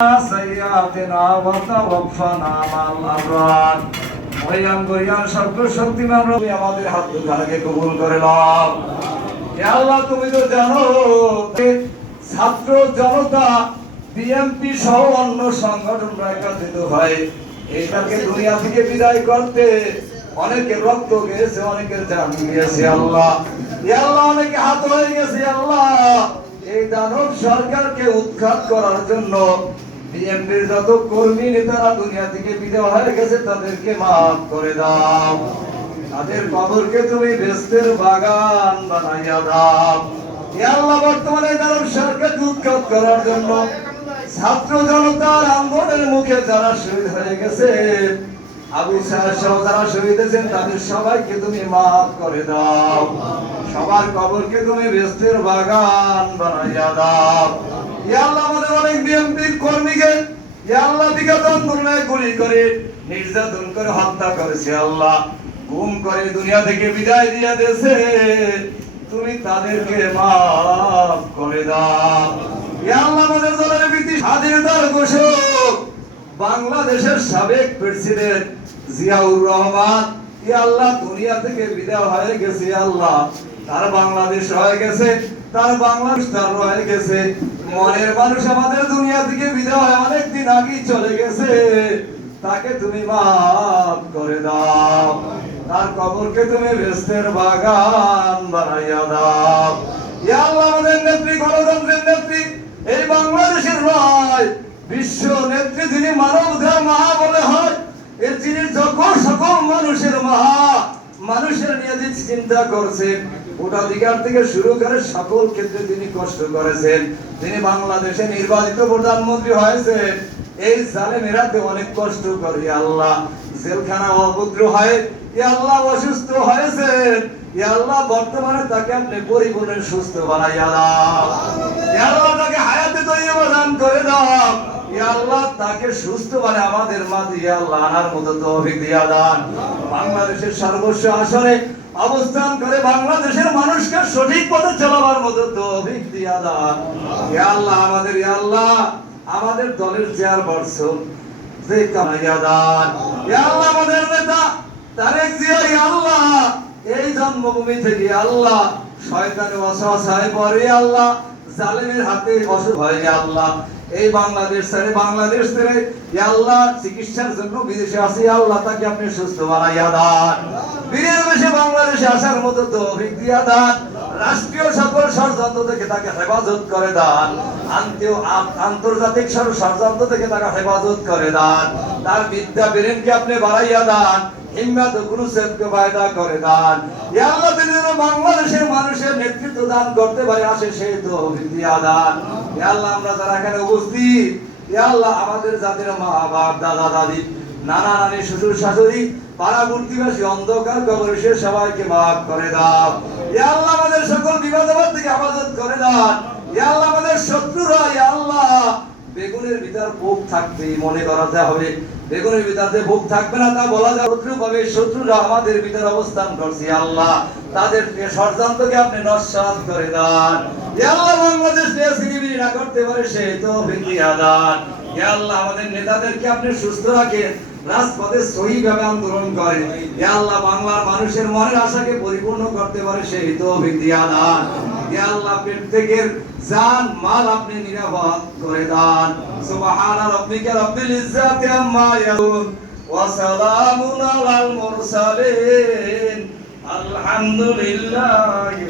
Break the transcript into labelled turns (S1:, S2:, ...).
S1: سيئاتنا وتوفنا مع الأبرار মহিয়ান গরিয়ান সর্বশক্তিমান রবি আমাদের হাত দুখানাকে কবুল করে নাও হে আল্লাহ তুমি তো জানো যে ছাত্র জনতা বিএনপি সহ অন্য সংগঠনরা একত্রিত হয় এইটাকে দুনিয়া থেকে বিদায় করতে অনেকের রক্ত গেছে অনেকের জান গিয়েছে আল্লাহ হে আল্লাহ অনেকে হাত হয়ে গেছে আল্লাহ এই দানব সরকারকে উৎখাত করার জন্য বিএনপির যত কর্মী নেতারা দুনিয়া থেকে বিদায় হয়ে গেছে তাদেরকে মাফ করে দাও। তাদের কবরকে তুমি বেস্তের বাগান বানাইয়া দাও। বর্তমানে দানব সরকারকে উৎখাত করার জন্য ছাত্র জনতার আন্দোলনের মুখে যারা শহীদ হয়ে গেছে, আবু সাহেব সহ যারা শহীদ হয়েছেন, তাদের সবাইকে তুমি মাফ করে দাও। সবার কবরকে তুমি বেস্তের বাগান বানাইয়া দাও। আমাদের অনেক বিএনপির কর্মীকে গুলি করে, নির্যাতন করে হত্যা করেছে আল্লাহ। গুম করে দুনিয়া থেকে বিদায় দিয়ে তুমি তাদেরকে মাফ করে দাও। আমাদের দলের ভিত্তি স্বাধীনতার ঘোষক, বাংলাদেশের সাবেক প্রেসিডেন্ট জিয়াউর রহমান আল্লাহ দুনিয়া থেকে বিদায় হয়ে গেছে আল্লাহ। তার বাংলাদেশ হয়ে গেছে। তার বাংলাদেশ, তার হয়ে গেছে। মনের মানুষ আমাদের দুনিয়া থেকে বিদায় হয়ে অনেক দিন আগেই চলে গেছে। তাকে তুমি মাফ করে দাও। তার কবরকে তুমি বেস্তের বাগান বানাইয়া দাও। ইয়া আল্লাহ, আমাদের নেত্রী, গণতন্ত্রের নেত্রী, এই বাংলাদেশের নয় বিশ্ব নেত্রী যিনি মানব মানবধার মহা বলে হয়, এর যিনি সকল সকল মানুষের মহা, মানুষের নিয়ে চিন্তা করছেন ভোটাধিকার থেকে শুরু করে সকল ক্ষেত্রে তিনি কষ্ট করেছেন। তিনি বাংলাদেশে নির্বাচিত প্রধানমন্ত্রী হয়েছেন। এই জালেমেরাতে অনেক কষ্ট করে আল্লাহ। জেলখানা অভদ্র হয় আল্লাহ অসুস্থ হয়েছেন। আল্লাহ, বর্তমানে তাকে আপনি পরিপূর্ণ সুস্থ এ আল্লাহ, তাকে হায়াতে তৈরি করে দাও। আল্লাহ, তাকে সুস্থ মানে আমাদের মাঝে আল্লাহ, আনার মতো তৌফিক দিয়া দান। বাংলাদেশের সর্বস্ব আসনে অবস্থান করে বাংলাদেশের মানুষকে সঠিক পথে চলাবার মতো ইয়া আল্লাহ, আমাদের আল্লাহ, আমাদের দলের চেয়ারপারসন যে কামাইয়া দান ইয়া আল্লাহ। আমাদের নেতা। তারেক জিয়া আল্লাহ। এই জন্মভূমি থেকে আল্লাহ। শয়তানে ওয়াসওয়াসায় পড়ে আল্লাহ। জালেমের হাতে অসুখ আল্লাহ। এই বাংলাদেশ ছেড়ে বাংলাদেশ ছেড়ে আল্লাহ চিকিৎসার জন্য বিদেশে আসি আল্লাহ তাকে আপনি সুস্থ বানাইয়া দান। বেশে বাংলাদেশে আসার মতো তৌফিক দিয়া দান। রাষ্ট্রীয় সকল ষড়যন্ত্র থেকে তাকে হেফাজত করে দান। আন্তর্জাতিক আন্তর্জাতিক সব ষড়যন্ত্র থেকে তাকে হেফাজত করে দান। তার বিদ্যা বীরেনকে আপনি বাড়াইয়া দান। হিম্মত গুরুসেবকে বায়দা করে দান। আল্লাহ বাংলাদেশের মানুষের নেতৃত্ব দান করতে পারে, আসে সেই দিয়া দান আল্লাহ আমরা যারা এখানে উপস্থিত আল্লাহ আমাদের মা, বাপ, দাদা, দাদি, নানা, নানি, শ্বশুর, শাশুড়ি অন্ধকার কবর সে সবাইকে মাফ করে দাও। আল্লাহ আমাদের সকল বিবাদ থেকে আবাদত করে দান আল্লাহ আমাদের শত্রুরা আল্লাহ বেগুনের ভিতর ভোগ থাকবে, মনে করা যা হবে। বেগুনের ভিতর ভোগ থাকবে না তা বলা যায়। শত্রু পাবে শত্রুরা আমাদের ভিতর অবস্থান করছে, আল্লাহ। তাদের ষড়যন্ত্রকে আপনি নস্বাত করে দান। আল্লাহ, বাংলাদেশ না করতে পারে সে তো ভিন্দিয়া দান। আল্লাহ, আমাদের নেতাদেরকে আপনি সুস্থ রাজপথে আন্দোলন ইয়া আল্লাহ, বাংলার মানুষের মনের আশাকে পরিপূর্ণ করতে পারে সেই তো দিয়া দান। ইয়া আল্লাহ প্রত্যেকের জান মাল দান। আলহামদুলিল্লাহি